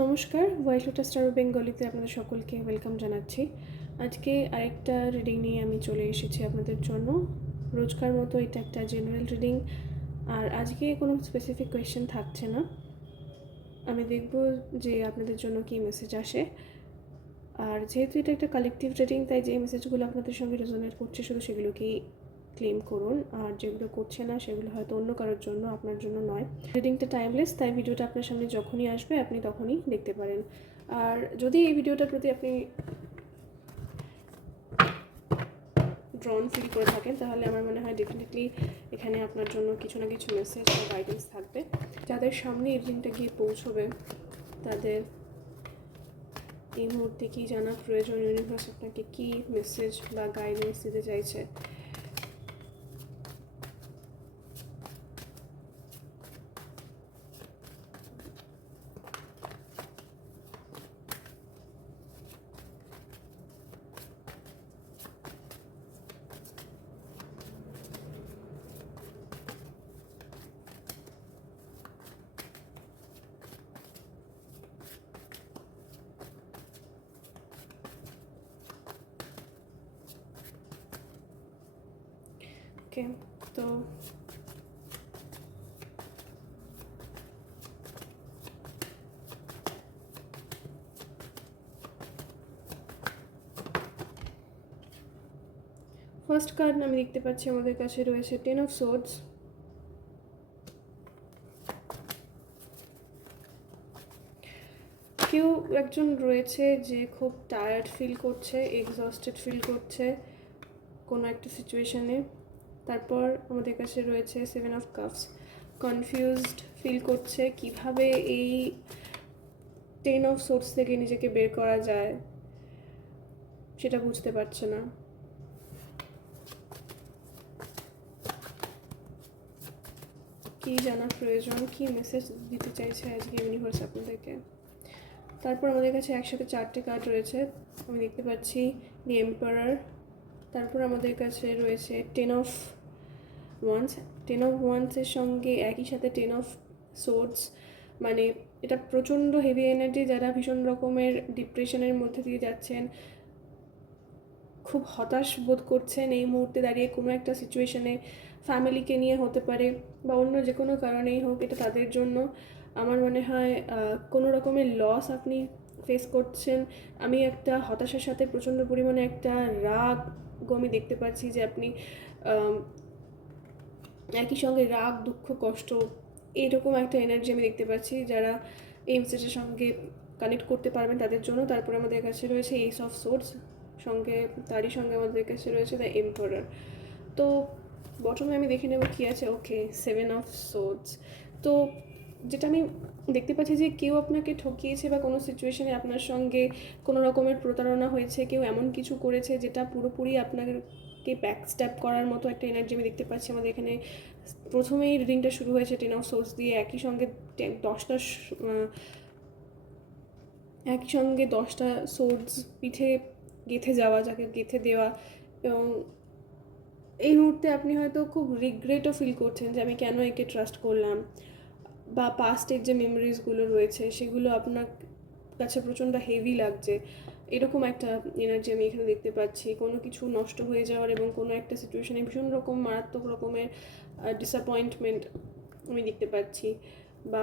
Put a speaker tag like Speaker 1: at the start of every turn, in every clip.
Speaker 1: নমস্কার voice lotus star বেঙ্গলিতে আপনাদের সকলকে ওয়েলকাম জানাচ্ছি। আজকে আরেকটা রিডিং নিয়ে আমি চলে এসেছি আপনাদের জন্য। রোজকার মতো এটা একটা জেনারেল রিডিং আর আজকে কোনো স্পেসিফিক কোয়েশ্চেন থাকছে না। আমি দেখব যে আপনাদের জন্য কী মেসেজ আসে। আর যেহেতু এটা একটা কালেকটিভ রিডিং তাই যে মেসেজগুলো আপনাদের সঙ্গে রেজোনেট করছে, শুধু সেগুলোকেই ক্লেম করুন। আর যেগুলো করছে না, সেগুলো হয়তো অন্য কারোর জন্য, আপনার জন্য নয়। রিডিংটা টাইমলেস তাই ভিডিওটা আপনার সামনে যখনই আসবে, আপনি তখনই দেখতে পারেন। আর যদি এই ভিডিওটার প্রতি আপনি ড্রন ফিল করে থাকেন, তাহলে আমার মনে হয় ডেফিনেটলি এখানে আপনার জন্য কিছু না কিছু মেসেজ বা গাইডেন্স থাকবে। যাদের সামনে রিডিংটা গিয়ে পৌঁছবে, তাদের এই মুহূর্তে কী জানা প্রয়োজন ইউনিভার্স আপনাকে কী মেসেজ বা গাইডেন্স দিতে চাইছে? ওকে, তো ফার্স্ট কার্ড আমি দেখতে পাচ্ছি আমাদের কাছে রয়েছে টেন অফ সোর্ডস কেউ একজন রয়েছে যে খুব টায়ার্ড ফিল করছে এক্সস্টেড ফিল করছে কোনো একটা সিচুয়েশানে তারপর আমাদের কাছে রয়েছে seven of cups confused feel করছে কীভাবে এই টেন অফ সোর্স থেকে নিজেকে বের করা যায়, সেটা বুঝতে পারছে না। কী জানা প্রয়োজন? কী মেসেজ দিতে চাইছে আজকে ইউনিভার্স আপনাদেরকে? তারপর আমাদের কাছে একসাথে চারটে কার্ড রয়েছে। আমি দেখতে পাচ্ছি দি এম্পারার তারপর আমাদের কাছে রয়েছে ten of wands ten of ওয়ান্সের সঙ্গে একই সাথে টেন অফ সোর্স মানে এটা প্রচণ্ড হেভি এনার্জি যারা ভীষণ রকমের ডিপ্রেশনের মধ্যে দিয়ে যাচ্ছেন, খুব হতাশ বোধ করছেন এই মুহূর্তে দাঁড়িয়ে কোনো একটা সিচুয়েশনে ফ্যামিলিকে নিয়ে হতে পারে বা অন্য যে কোনো কারণেই হোক, এটা তাদের জন্য। আমার মনে হয় কোনো রকমের লস আপনি ফেস করছেন। আমি একটা হতাশার সাথে প্রচণ্ড পরিমাণে একটা রাগ আমি দেখতে পাচ্ছি যে আপনি একই সঙ্গে রাগ, দুঃখ, কষ্ট এইরকম একটা এনার্জি আমি দেখতে পাচ্ছি যারা এই মেসেজের সঙ্গে কানেক্ট করতে পারবেন তাদের জন্য। তারপরে আমাদের কাছে রয়েছে এইস অফ সোর্স সঙ্গে, তারই সঙ্গে আমাদের কাছে রয়েছে দ্য এম্পারার তো বটমে আমি দেখে নেব কী আছে। ওকে সেভেন অফ সোর্স তো যেটা আমি দেখতে পাচ্ছি যে কেউ আপনাকে ঠকিয়েছে বা কোনো সিচুয়েশনে আপনার সঙ্গে কোনো রকমের প্রতারণা হয়েছে, কেউ এমন কিছু করেছে যেটা পুরোপুরি আপনাকে ব্যাক স্ট্যাপ করার মতো একটা এনার্জি আমি দেখতে পাচ্ছি। আমাদের এখানে প্রথমেই রিডিংটা শুরু হয়েছে টেন অফ সোর্স দিয়ে। একই সঙ্গে দশটা একই সঙ্গে দশটা সোর্স পিঠে গেথে যাওয়া, যাকে গেথে দেওয়া এবং এই মুহূর্তে আপনি হয়তো খুব রিগ্রেটও ফিল করছেন যে আমি কেন একে ট্রাস্ট করলাম। বা পাস্টের যে মেমোরিজগুলো রয়েছে, সেগুলো আপনার কাছে প্রচণ্ড হেভি লাগছে, এরকম একটা এনার্জি আমি এখানে দেখতে পাচ্ছি। কোনো কিছু নষ্ট হয়ে যাওয়ার এবং কোনো একটা সিচুয়েশনে ভীষণ রকম মারাত্মক রকমের ডিসঅ্যাপয়েন্টমেন্ট আমি দেখতে পাচ্ছি বা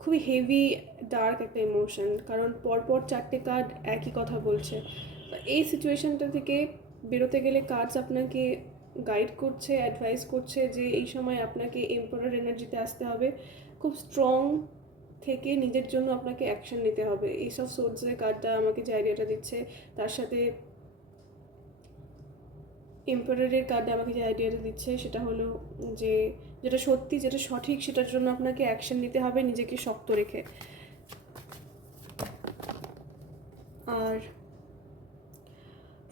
Speaker 1: খুবই হেভি ডার্ক একটা ইমোশন কারণ পরপর চারটে কার্ড একই কথা বলছে। এই সিচুয়েশনটা থেকে বেরোতে গেলে কার্ডস আপনাকে গাইড করছে অ্যাডভাইস করছে যে এই সময় আপনাকে এম্পারার এনার্জিতে আসতে হবে। খুব স্ট্রং থেকে নিজের জন্য আপনাকে অ্যাকশন নিতে হবে। এইসব সোর্সের কার্ডটা আমাকে যে আইডিয়াটা দিচ্ছে, তার সাথে এম্পারারের কার্ড আমাকে যে আইডিয়াটা দিচ্ছে, সেটা হলো যে যেটা সত্যি, যেটা সঠিক, সেটার জন্য আপনাকে অ্যাকশন নিতে হবে, নিজেকে শক্ত রেখে। আর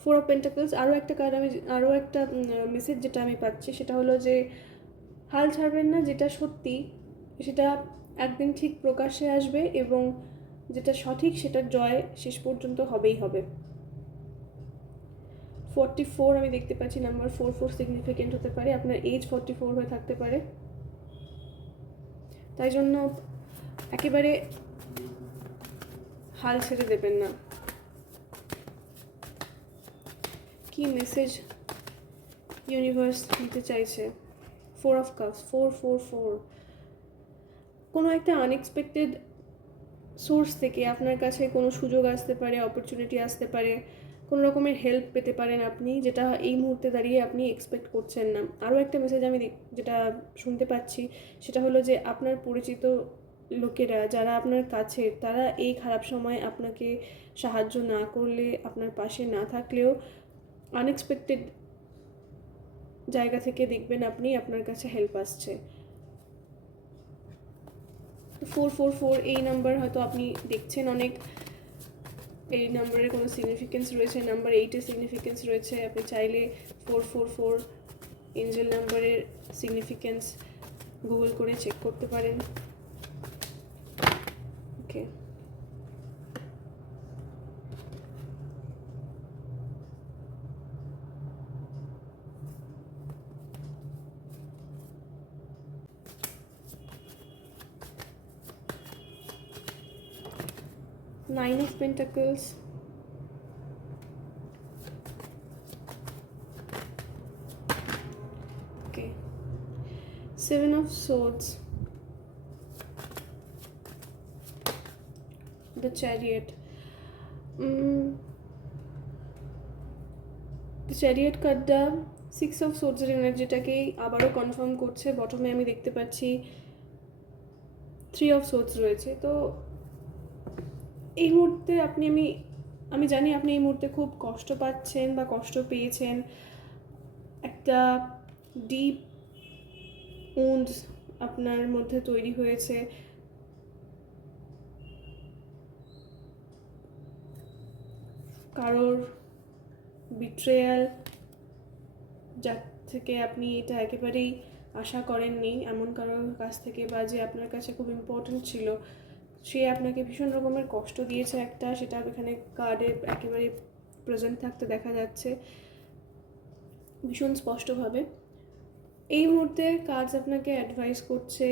Speaker 1: ফোর অফ পেন্টাকলস আরও একটা কার্ড আমি আরও একটা মেসেজ যেটা আমি পাচ্ছি, সেটা হলো যে, হাল ছাড়বেন না যেটা সত্যি, সেটা একদিন ঠিক প্রকাশ্যে আসবে এবং যেটা সঠিক সেটার জয় শেষ পর্যন্ত হবেই হবে। ফোরটি ফোর আমি দেখতে পাচ্ছি নাম্বার ফোর ফোর সিগনিফিকেন্ট হতে পারে, আপনার এজ ফোরটি ফোর হয়ে থাকতে পারে। তাই জন্য একেবারে হাল ছেড়ে দেবেন না। কি মেসেজ ইউনিভার্স দিতে চাইছে? Four of cups four four four কোনো একটা আনএক্সপেক্টেড সোর্স থেকে আপনার কাছে কোনো সুযোগ আসতে পারে অপরচুনিটি আসতে পারে, কোনো রকমের হেল্প পেতে পারেন আপনি, যেটা এই মুহূর্তে দাঁড়িয়ে আপনি এক্সপেক্ট করছেন না। আরও একটা মেসেজ আমি যেটা শুনতে পাচ্ছি, সেটা হলো যে আপনার পরিচিত লোকেরা, যারা আপনার কাছে, তারা এই খারাপ সময় আপনাকে সাহায্য না করলে, আপনার পাশে না থাকলেও আনএক্সপেক্টেড জায়গা থেকে দেখবেন আপনি, আপনার কাছে হেল্প আসছে। ফোর ফোর ফোর এই নাম্বার হয়তো আপনি দেখছেন অনেক। এই নাম্বারের কোনো সিগনিফিকেন্স রয়েছে নাম্বার এইটের সিগনিফিকেন্স রয়েছে। আপনি চাইলে ফোর ফোর ফোর এঞ্জেল নাম্বারের সিগনিফিকেন্স গুগল করে চেক করতে পারেন। Okay Nine of Pentacles. Okay. Seven of Swords. The Chariot. Mm. The Chariot কার্ডটা সিক্স অফ সোর্সের এনার্জিটাকেই আবারও কনফার্ম করছে বটমে আমি দেখতে পাচ্ছি থ্রি অফ সোর্স রয়েছে তো এই মুহূর্তে আপনি, আমি আমি জানি আপনি এই মুহূর্তে খুব কষ্ট পাচ্ছেন বা কষ্ট পেয়েছেন। একটা ডিপ উন্ড আপনার মধ্যে তৈরি হয়েছে। কারোর বিট্রেয়াল যার থেকে আপনি এটা একেবারেই আশা করেননি, এমন কারোর কাছ থেকে বা যে আপনার কাছে খুব ইম্পর্টেন্ট ছিল। সে আপনাকে ভীষণ রকমের কষ্ট দিয়েছে একটা, সেটা এখানে কার্ডে একেবারে প্রেজেন্ট থাকতে দেখা যাচ্ছে। ভীষণ স্পষ্টভাবে। এই মুহূর্তে কাজ আপনাকে অ্যাডভাইস করছে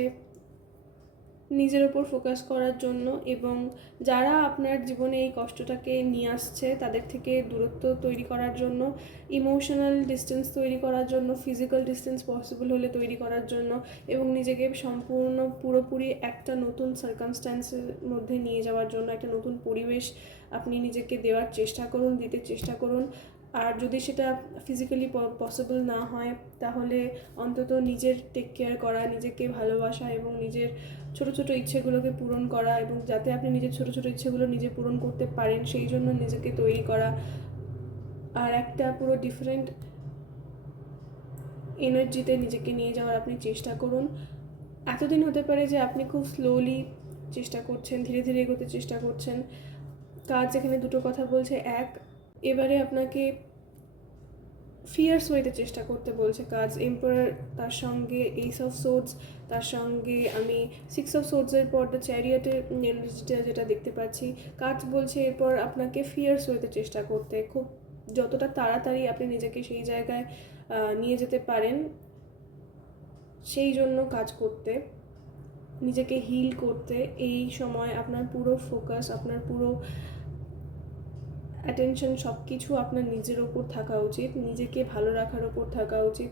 Speaker 1: নিজের ওপর ফোকাস করার জন্য এবং যারা আপনার জীবনে এই কষ্টটাকে নিয়ে আসছে, তাদের থেকে দূরত্ব তৈরি করার জন্য ইমোশনাল ডিস্টেন্স তৈরি করার জন্য ফিজিক্যাল ডিস্টেন্স পসিবল হলে তৈরি করার জন্য এবং নিজেকে সম্পূর্ণ পুরোপুরি একটা নতুন সার্কামস্ট্যান্সের মধ্যে নিয়ে যাওয়ার জন্য, একটা নতুন পরিবেশ আপনি নিজেকে দেওয়ার চেষ্টা করুন, দিতে চেষ্টা করুন। আর যদি সেটা ফিজিক্যালি পসিবল না হয়, তাহলে অন্তত নিজের টেক কেয়ার করা, নিজেকে ভালোবাসা এবং নিজের ছোট ছোট ইচ্ছেগুলোকে পূরণ করা এবং যাতে আপনি নিজের ছোট ছোট ইচ্ছেগুলো নিজে পূরণ করতে পারেন, সেই জন্য নিজেকে তৈরি করা। আর একটা পুরো ডিফারেন্ট এনার্জিতে নিজেকে নিয়ে যাওয়ার আপনি চেষ্টা করুন। এতদিন হতে পারে যে আপনি খুব স্লোলি চেষ্টা করছেন, ধীরে ধীরে এগোতে চেষ্টা করছেন। কাজ এখানে দুটো কথা বলছে। এক এবারে আপনাকে ফিয়ার্স ওয়েতে চেষ্টা করতে বলছে কাজ। এম্পায়ার তার সঙ্গে এইস অফ সোর্স তার সঙ্গে আমি সিক্স অফ সোর্সের পর দ্য চ্যারিয়টের এনার্জিটা যেটা দেখতে পাচ্ছি। কাজ বলছে এরপর আপনাকে ফিয়ার্স ওয়েতে চেষ্টা করতে। খুব যতটা তাড়াতাড়ি আপনি নিজেকে সেই জায়গায় নিয়ে যেতে পারেন, সেই জন্য কাজ করতে। নিজেকে হিল করতে। এই সময় আপনার পুরো ফোকাস আপনার পুরো অ্যাটেনশন সব কিছু আপনার নিজের ওপর থাকা উচিত, নিজেকে ভালো রাখার ওপর থাকা উচিত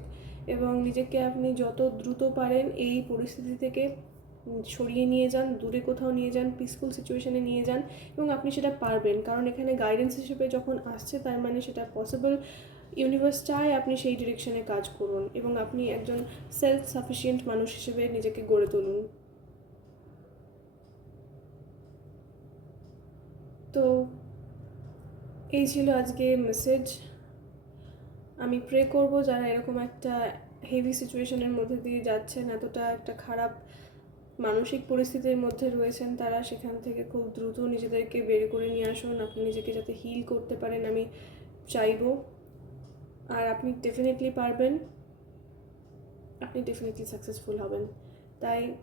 Speaker 1: এবং নিজেকে আপনি যত দ্রুত পারেন এই পরিস্থিতি থেকে সরিয়ে নিয়ে যান, দূরে কোথাও নিয়ে যান পিসফুল সিচুয়েশনে নিয়ে যান এবং আপনি সেটা পারবেন। কারণ এখানে গাইডেন্স হিসেবে যখন আসছে তার মানে সেটা পসিবল ইউনিভার্স চায় আপনি সেই ডিরেকশনে কাজ করুন এবং আপনি একজন সেলফ সাফিসিয়েন্ট মানুষ হিসেবে নিজেকে গড়ে তুলুন। তো এই ছিল আজকে মেসেজ আমি প্রে করব যারা এরকম একটা হেভি সিচুয়েশনের মধ্যে দিয়ে যাচ্ছেন, এতটা একটা খারাপ মানসিক পরিস্থিতির মধ্যে রয়েছেন তারা, সেখান থেকে খুব দ্রুত নিজেদেরকে বের করে নিয়ে আসুন। আপনি নিজেকে যাতে হিল করতে পারেন আমি চাইব। আর আপনি ডেফিনেটলি পারবেন। আপনি ডেফিনেটলি সাকসেসফুল হবেন। তাই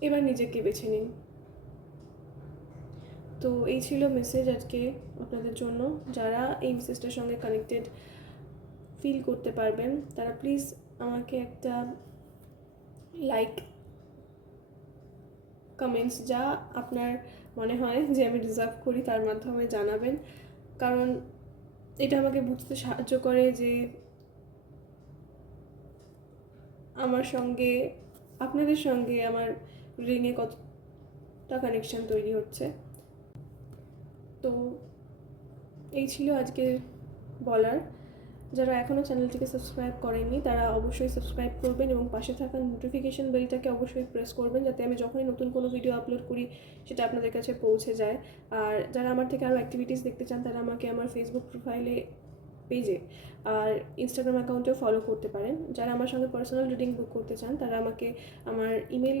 Speaker 1: এবার নিজেকে বেছে নিন। তো এই ছিল মেসেজ আজকে আপনাদের জন্য। যারা এই মেসেজটার সঙ্গে কানেক্টেড ফিল করতে পারবেন, তারা প্লিজ আমাকে একটা লাইক কমেন্টস যা আপনার মনে হয় যে আমি ডিজার্ভ করি তার মাধ্যমে জানাবেন। কারণ এটা আমাকে বুঝতে সাহায্য করে যে আমার সঙ্গে, আপনাদের সঙ্গে আমার রিংয়ে কতটা কানেকশন তৈরি হচ্ছে। তো এই ছিল আজকের বলার। যারা এখনও চ্যানেলটিকে সাবস্ক্রাইব করেননি, তারা অবশ্যই সাবস্ক্রাইব করবেন এবং পাশে থাকা নোটিফিকেশান বেলটাকে অবশ্যই প্রেস করবেন যাতে আমি যখনই নতুন কোনো ভিডিও আপলোড করি, সেটা আপনাদের কাছে পৌঁছে যায়। আর যারা আমার থেকে আরও অ্যাক্টিভিটিস দেখতে চান, তারা আমাকে আমার ফেসবুক প্রোফাইলে পেজে আর ইনস্টাগ্রাম অ্যাকাউন্টেও ফলো করতে পারেন। যারা আমার সঙ্গে পার্সোনাল রিডিং বুক করতে চান, তারা আমাকে আমার ইমেল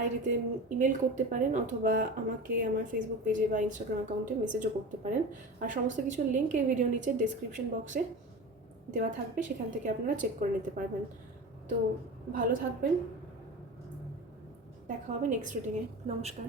Speaker 1: আইডিতে ইমেল করতে পারেন অথবা আমাকে আমার ফেসবুক পেজে বা ইনস্টাগ্রাম অ্যাকাউন্টে মেসেজও করতে পারেন। আর সমস্ত কিছু লিঙ্ক এই ভিডিও নিচে ডেসক্রিপশন বক্সে দেওয়া থাকবে, সেখান থেকে আপনারা চেক করে নিতে পারবেন। তো ভালো থাকবেন। দেখা হবে নেক্সট রিডিংয়ে নমস্কার।